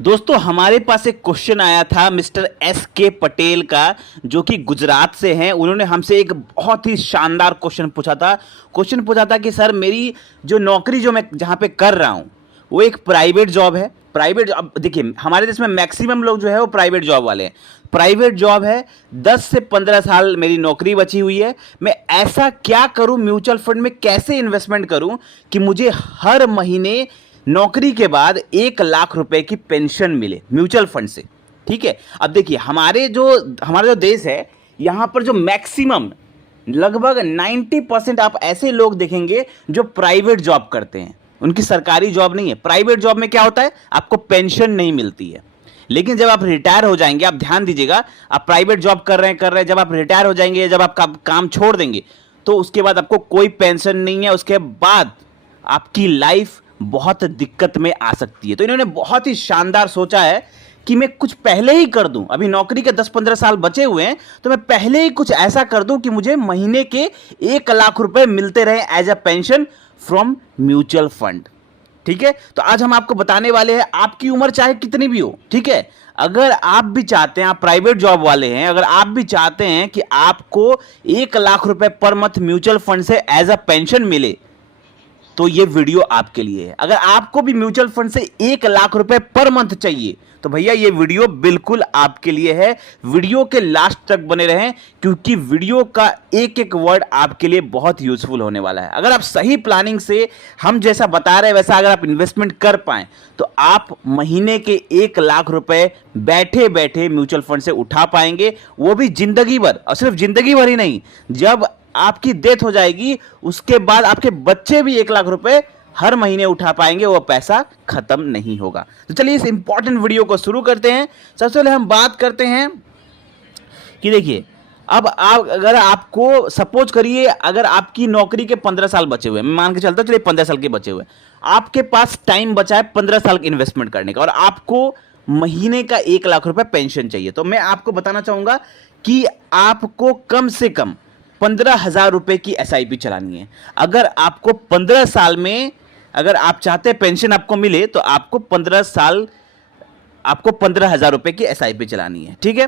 दोस्तों हमारे पास एक क्वेश्चन आया था मिस्टर एस के पटेल का, जो कि गुजरात से हैं। उन्होंने हमसे एक बहुत ही शानदार क्वेश्चन पूछा था कि सर मेरी जो नौकरी जो मैं जहाँ पे कर रहा हूँ वो एक प्राइवेट जॉब है। प्राइवेट जॉब देखिए, हमारे देश में मैक्सिमम लोग जो है वो प्राइवेट जॉब वाले हैं। प्राइवेट जॉब है, 10 से 15 साल मेरी नौकरी बची हुई है। मैं ऐसा क्या करूं, म्यूचुअल फंड में कैसे इन्वेस्टमेंट करूं कि मुझे हर महीने नौकरी के बाद 1 लाख रुपए की पेंशन मिले म्यूचुअल फंड से। ठीक है, अब देखिए हमारा जो देश है, यहाँ पर जो मैक्सिमम लगभग 90% आप ऐसे लोग देखेंगे जो प्राइवेट जॉब करते हैं। उनकी सरकारी जॉब नहीं है। प्राइवेट जॉब में क्या होता है, आपको पेंशन नहीं मिलती है। लेकिन जब आप रिटायर हो जाएंगे, आप ध्यान दीजिएगा, आप प्राइवेट जॉब कर रहे हैं, जब आप रिटायर हो जाएंगे, जब आप काम छोड़ देंगे, तो उसके बाद आपको कोई पेंशन नहीं है। उसके बाद आपकी लाइफ बहुत दिक्कत में आ सकती है। तो इन्होंने बहुत ही शानदार सोचा है कि मैं कुछ पहले ही कर दूं। अभी नौकरी के 10-15 साल बचे हुए हैं, तो मैं पहले ही कुछ ऐसा कर दूं कि मुझे महीने के 1 लाख रुपए मिलते रहे as a pension from mutual fund. ठीक है, तो आज हम आपको बताने वाले हैं, आपकी उम्र चाहे कितनी भी हो, ठीक है, अगर आप भी चाहते हैं, आप प्राइवेट जॉब वाले हैं, अगर आप भी चाहते हैं कि आपको 1 लाख रुपए पर मंथ म्यूचुअल फंड से एज अ पेंशन मिले, तो ये वीडियो आपके लिए है। अगर आपको भी म्यूचुअल फंड से 1 लाख रुपए पर मंथ चाहिए, तो भैया ये वीडियो बिल्कुल आपके लिए है। वीडियो के लास्ट तक बने रहें, क्योंकि वीडियो का एक एक वर्ड आपके लिए बहुत यूजफुल होने वाला है। अगर आप सही प्लानिंग से हम जैसा बता रहे हैं वैसा अगर आप इन्वेस्टमेंट कर पाएं, तो आप महीने के 1 लाख रुपए बैठे बैठे म्यूचुअल फंड से उठा पाएंगे, वो भी जिंदगी भर। और सिर्फ जिंदगी भर ही नहीं, जब आपकी डेथ हो जाएगी उसके बाद आपके बच्चे भी 1 लाख रुपए हर महीने उठा पाएंगे, वो पैसा खत्म नहीं होगा। तो चलिए इस इंपॉर्टेंट वीडियो को शुरू करते हैं। सबसे पहले हम बात करते हैं कि देखिए, अब आप अगर आपको सपोज करिए, अगर आपकी नौकरी के 15 साल बचे हुए हैं, मैं मान के चलता हूं, चलिए 15 साल के बचे हुए हैं, आपके पास टाइम बचा है 15 साल की इन्वेस्टमेंट करने का, और आपको महीने का 1 लाख रुपए पेंशन चाहिए, तो मैं आपको बताना चाहूंगा कि आपको कम से कम 15,000 रुपए की एसआईपी चलानी है। अगर आपको 15 साल में, अगर आप चाहते हैं पेंशन आपको मिले, तो आपको 15,000 रुपए की एसआईपी चलानी है। ठीक है,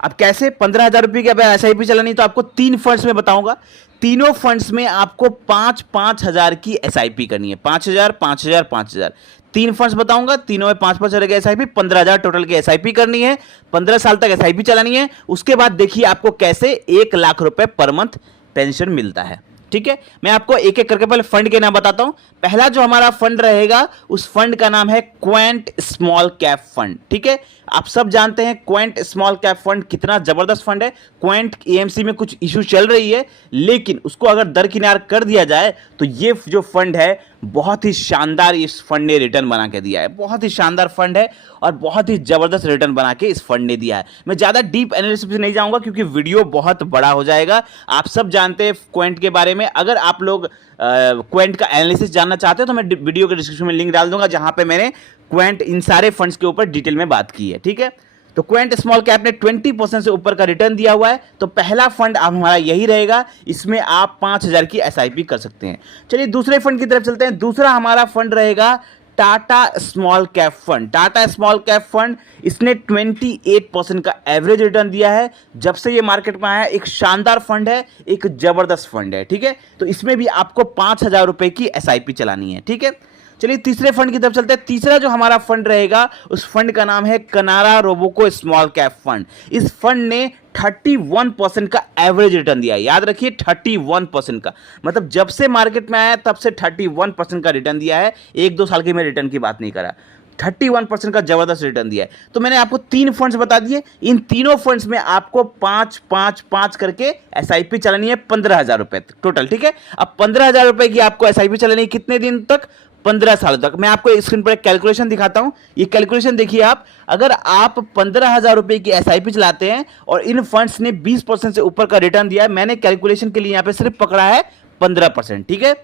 अब कैसे 15,000 रुपए की एसआईपी चलानी है, तो आपको 3 फंड्स में बताऊंगा। तीनों फंड्स में आपको 5,000 की एसआईपी करनी है। 5,000, 5,000, 5,000, 3 फंड्स बताऊंगा, तीनों में 5,000 की एसआईपी, 15,000 टोटल की एसआईपी करनी है। 15 साल तक एसआईपी चलानी है। उसके बाद देखिए आपको कैसे 1 लाख रुपए पर मंथ पेंशन मिलता है। ठीक है, मैं आपको एक एक करके पहले फंड के नाम बताता हूं। पहला जो हमारा फंड रहेगा, उस फंड का नाम है क्वेंट स्मॉल कैप फंड। ठीक है, आप सब जानते हैं क्वेंट स्मॉल कैप फंड कितना जबरदस्त फंड है। क्वेंट एएमसी में कुछ इशू चल रही है, लेकिन उसको अगर दरकिनार कर दिया जाए तो ये जो फंड है बहुत ही शानदार, इस फंड ने रिटर्न बना के दिया है। बहुत ही शानदार फंड है और बहुत ही जबरदस्त रिटर्न बना के इस फंड ने दिया है। मैं ज्यादा डीप एनालिसिस में नहीं जाऊंगा क्योंकि वीडियो बहुत बड़ा हो जाएगा। आप सब जानते हैं क्वेंट के बारे में। अगर आप लोग क्वेंट का एनालिसिस जानना चाहते हो तो मैं वीडियो के डिस्क्रिप्शन में लिंक डाल दूंगा, जहां पे मैंने क्वेंट इन सारे फंड्स के ऊपर डिटेल में बात की है। ठीक है, तो क्वेंट स्मॉल कैप ने 20% से ऊपर का रिटर्न दिया हुआ है। तो पहला फंड अब हमारा यही रहेगा, इसमें आप 5,000 की एसआईपी कर सकते हैं। चलिए दूसरे फंड की तरफ चलते हैं। दूसरा हमारा फंड रहेगा Tata small cap fund. Tata small cap fund, इसने 28% का एवरेज रिटर्न दिया है जब से ये मार्केट में आया। एक शानदार फंड है, एक जबरदस्त फंड है। ठीक है, तो इसमें भी आपको 5,000 रुपए की एसआईपी चलानी है। ठीक है, चलिए तीसरे फंड की तरफ चलते हैं। तीसरा जो हमारा फंड रहेगा, उस फंड का नाम है कनारा रोबोको स्मॉल कैप फंड। इस फंड ने 31% का एवरेज रिटर्न दिया है। याद रखिए 31% का, मतलब जब से मार्केट में आया तब से 31% का रिटर्न दिया है। 1-2 साल की मैं रिटर्न की बात नहीं करा, 31% का जबरदस्त रिटर्न दिया है। तो मैंने आपको 3 फंड्स बता दिए। इन तीनों फंड्स में आपको 5-5-5 करके एसआईपी चलानी है 15,000 रुपए टोटल। ठीक है, अब 15,000 रुपए की आपको एसआईपी चलानी है कितने दिन तक? 15 साल तक। मैं आपको स्क्रीन पर एक कैलकुलेशन दिखाता हूं। ये कैलकुलेशन देखिए आप, अगर आप 15,000 रुपए की एसआईपी चलाते हैं और इन फंड्स ने 20% से ऊपर का रिटर्न दिया है, मैंने कैलकुलेशन के लिए यहां पे सिर्फ पकड़ा है 15%। ठीक है,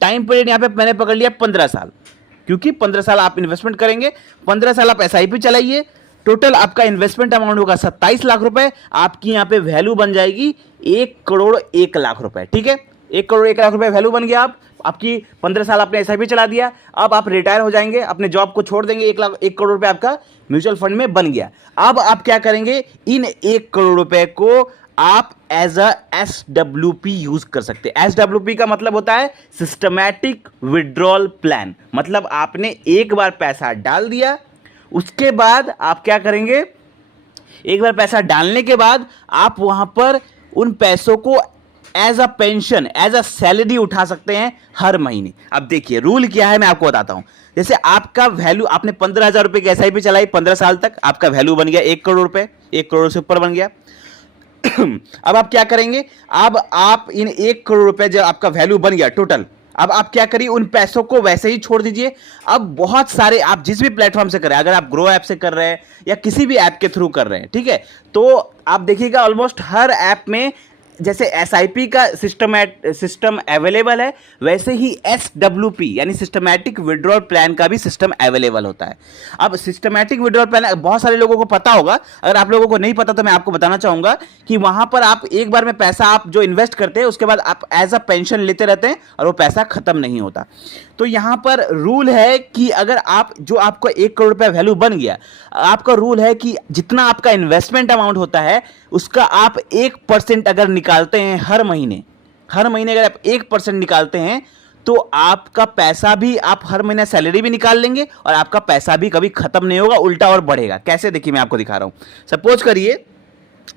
टाइम पीरियड यहां पे मैंने पकड़ लिया 15 साल, क्योंकि 15 साल आप इन्वेस्टमेंट करेंगे, 15 साल आप एसआईपी चलाइए। टोटल आपका इन्वेस्टमेंट अमाउंट होगा 27 लाख रुपए। आपकी यहां पे वैल्यू बन जाएगी 1 करोड़ 1 लाख रुपए। ठीक है, 1 करोड़ 1 लाख रुपए वैल्यू बन गया। आपकी 15 साल आपने एसआईपी चला दिया, अब आप रिटायर हो जाएंगे, अपने जॉब को छोड़ देंगे, 1 करोड़ रुपए आपका म्यूचुअल फंड में बन गया। अब आप क्या करेंगे, इन 1 करोड़ रुपए को आप एज अ SWP यूज कर सकते हैं। SWP का मतलब होता है सिस्टमैटिक विड्रॉल प्लान। मतलब आपने एक बार पैसा डाल दिया, उसके बाद आप क्या करेंगे, एक बार पैसा डालने के बाद आप वहां पर उन पैसों को as a pension, as a salary उठा सकते हैं हर महीने। अब देखिए रूल क्या है, मैं आपको बताता हूं। जैसे आपका वैल्यू, आपने 15,000 रुपए की SIP चलाई 15 साल तक, आपका वैल्यू बन गया 1 करोड़ रुपए, 1 करोड़ से ऊपर बन गया। अब आप क्या करेंगे, अब आप इन 1 करोड़ रुपए जो आपका वैल्यू बन गया टोटल, अब आप क्या करिए, उन पैसों को वैसे ही छोड़ दीजिए। अब बहुत सारे, आप जिस भी प्लेटफॉर्म से कर रहे हैं, अगर आप ग्रो ऐप से कर रहे हैं या किसी भी ऐप के थ्रू कर रहे हैं, ठीक है, तो आप देखिएगा ऑलमोस्ट हर ऐप में जैसे SIP का सिस्टम अवेलेबल है, वैसे ही SWP यानी सिस्टमैटिक विड्रॉल प्लान का भी सिस्टम अवेलेबल होता है। अब सिस्टमैटिक विड्रॉल प्लान बहुत सारे लोगों को पता होगा, अगर आप लोगों को नहीं पता तो मैं आपको बताना चाहूंगा कि वहां पर आप एक बार में पैसा आप जो इन्वेस्ट करते हैं, उसके बाद आप एज अ पेंशन लेते रहते हैं और वो पैसा खत्म नहीं होता। तो यहां पर रूल है कि अगर आप, जो आपको 1 करोड़ रुपया वैल्यू बन गया, आपका रूल है कि जितना आपका इन्वेस्टमेंट अमाउंट होता है उसका आप 1% अगर निकालते हैं हर महीने अगर आप 1% निकालते हैं तो आपका पैसा भी, आप हर महीने सैलरी भी निकाल लेंगे और आपका पैसा भी कभी खत्म नहीं होगा, उल्टा और बढ़ेगा। कैसे, देखिए मैं आपको दिखा रहा हूं। सपोज करिए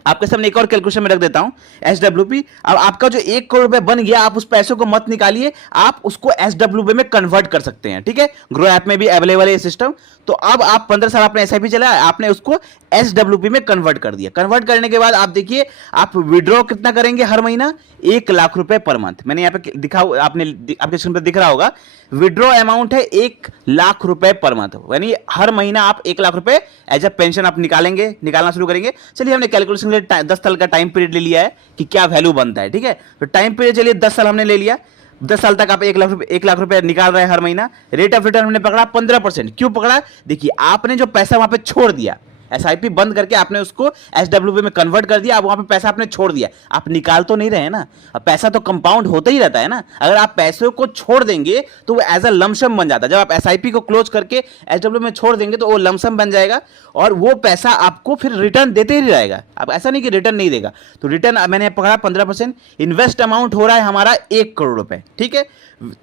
आपके सामने एक और कैलकुलेशन में रख देता हूं, SWP। अब आपका जो 1 करोड़ रुपए बन गया, आप उस पैसों को मत निकालिए, आप उसको SWP में कन्वर्ट कर सकते हैं, ठीक है। ग्रो ऐप में भी अवेलेबल है ये सिस्टम। तो अब आप 15 साल आपने SIP चलाया, आपने उसको SWP में कन्वर्ट कर दिया। कन्वर्ट करने के बाद आप देखिए, आप विड्रॉ कितना करेंगे हर महीना, 1 लाख रुपए पर मंथ। मैंने यहाँ पे दिखा, आपने आपके स्क्रीन पर दिख रहा होगा, विड्रॉ अमाउंट है 1 लाख रुपए पर मंथ, यानी हर महीना आप 1 लाख रुपए एज अ पेंशन आप निकालना शुरू करेंगे। चलिए हमने कैलकुलेशन 10 साल का टाइम पीरियड ले लिया है कि क्या वैल्यू बनता है, ठीक है। तो टाइम पीरियड चलिए 10 साल हमने ले लिया, 10 साल तक आप 1 लाख रुपए निकाल रहे हैं हर महीना। रेट ऑफ रिटर्न हमने पकड़ा 15%। क्यों पकड़ा, देखिए आपने जो पैसा वहां पे छोड़ दिया, SIP बंद करके आपने उसको SWP में कन्वर्ट कर दिया, अब वहां पे पैसा आपने छोड़ दिया, आप निकाल तो नहीं रहे हैं ना, अब पैसा तो कंपाउंड होता ही रहता है ना। अगर आप पैसों को छोड़ देंगे तो वो एज अ लमसम बन जाता है। जब आप SIP को क्लोज करके SWP में छोड़ देंगे तो वो लमसम बन जाएगा और वो पैसा आपको फिर रिटर्न देते ही रहेगा। अब ऐसा नहीं कि रिटर्न नहीं देगा, तो रिटर्न मैंने पकड़ा 15%। इन्वेस्ट अमाउंट हो रहा है हमारा 1 करोड़ रुपए, ठीक है।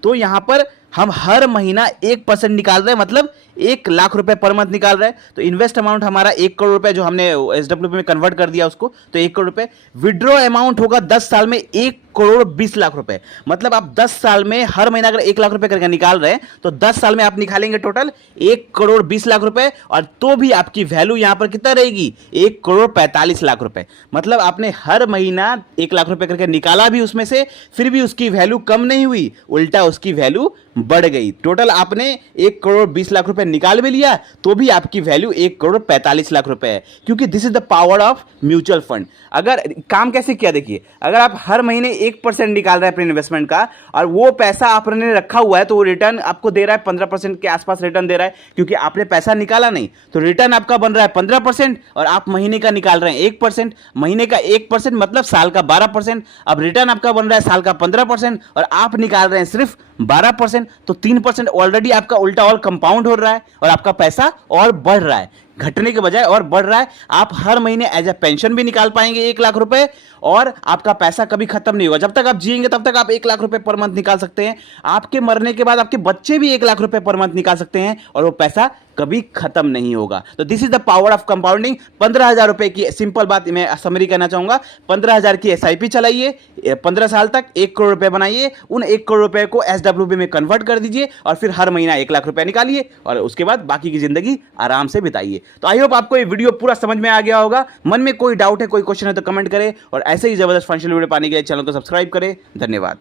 तो यहां पर हम हर महीना 1% निकाल रहे हैं, मतलब 1 लाख रुपए पर मंथ निकाल रहे हैं। तो इन्वेस्ट अमाउंट हमारा 1 करोड़ रुपए जो हमने SWP में कन्वर्ट कर दिया उसको, तो 1 करोड़ रुपए। विड्रॉ अमाउंट होगा 10 साल में 1 करोड़ 20 लाख रुपए। मतलब आप 10 साल में हर महीना अगर 1 लाख रुपए करके निकाल रहे हैं तो 10 साल में आप निकालेंगे टोटल 1 करोड़ 20 लाख रुपए, और तो भी आपकी वैल्यू यहां पर कितना रहेगी, 1 करोड़ 45 लाख रुपए। मतलब आपने हर महीना 1 लाख रुपए करके निकाला भी उसमें से, फिर भी उसकी वैल्यू कम नहीं हुई, उल्टा उसकी वैल्यू बढ़ गई। टोटल आपने 1 करोड़ 20 लाख रुपए निकाल भी लिया तो भी आपकी वैल्यू 1 करोड़ 45 लाख रुपए है, क्योंकि this is the power of mutual fund. अगर काम कैसे किया, देखिए अगर आप हर महीने 1% निकाल रहे हैं अपने इन्वेस्टमेंट का और वो पैसा आपने रखा हुआ है तो वो रिटर्न आपको दे रहा है 15% के आसपास रिटर्न दे रहा है, क्योंकि आपने पैसा निकाला नहीं, तो रिटर्न आपका बन रहा है 15% और आप महीने का निकाल रहे हैं 1%। महीने का 1% मतलब साल का 12%। अब रिटर्न आपका बन रहा है साल का 15% और आप निकाल रहे हैं सिर्फ 12%, तो 3% ऑलरेडी आपका उल्टा और कंपाउंड हो रहा है और आपका पैसा और बढ़ रहा है, घटने के बजाय और बढ़ रहा है। आप हर महीने एज ए पेंशन भी निकाल पाएंगे 1 लाख रुपए और आपका पैसा कभी खत्म नहीं होगा। जब तक आप जिएंगे तब तक आप 1 लाख रुपए पर मंथ निकाल सकते हैं। आपके मरने के बाद आपके बच्चे भी 1 लाख रुपए पर मंथ निकाल सकते हैं और वो पैसा कभी खत्म नहीं होगा। तो this is the power of compounding. 15,000 रुपए की सिंपल बात मैं समरी करना चाहूंगा, 15,000 की SIP चलाइए, 15 साल तक 1 करोड़ रुपए बनाइए, उन 1 करोड़ रुपए को SWP में कन्वर्ट कर दीजिए और फिर हर महीना 1 लाख रुपए निकालिए और उसके बाद बाकी की जिंदगी आराम से बिताइए। तो आई होप आपको ये वीडियो पूरा समझ में आ गया होगा। मन में कोई डाउट है, कोई क्वेश्चन है तो कमेंट करें और ऐसे ही जबरदस्त फाइनेंशियल वीडियो पाने के लिए चैनल को सब्सक्राइब करें। धन्यवाद।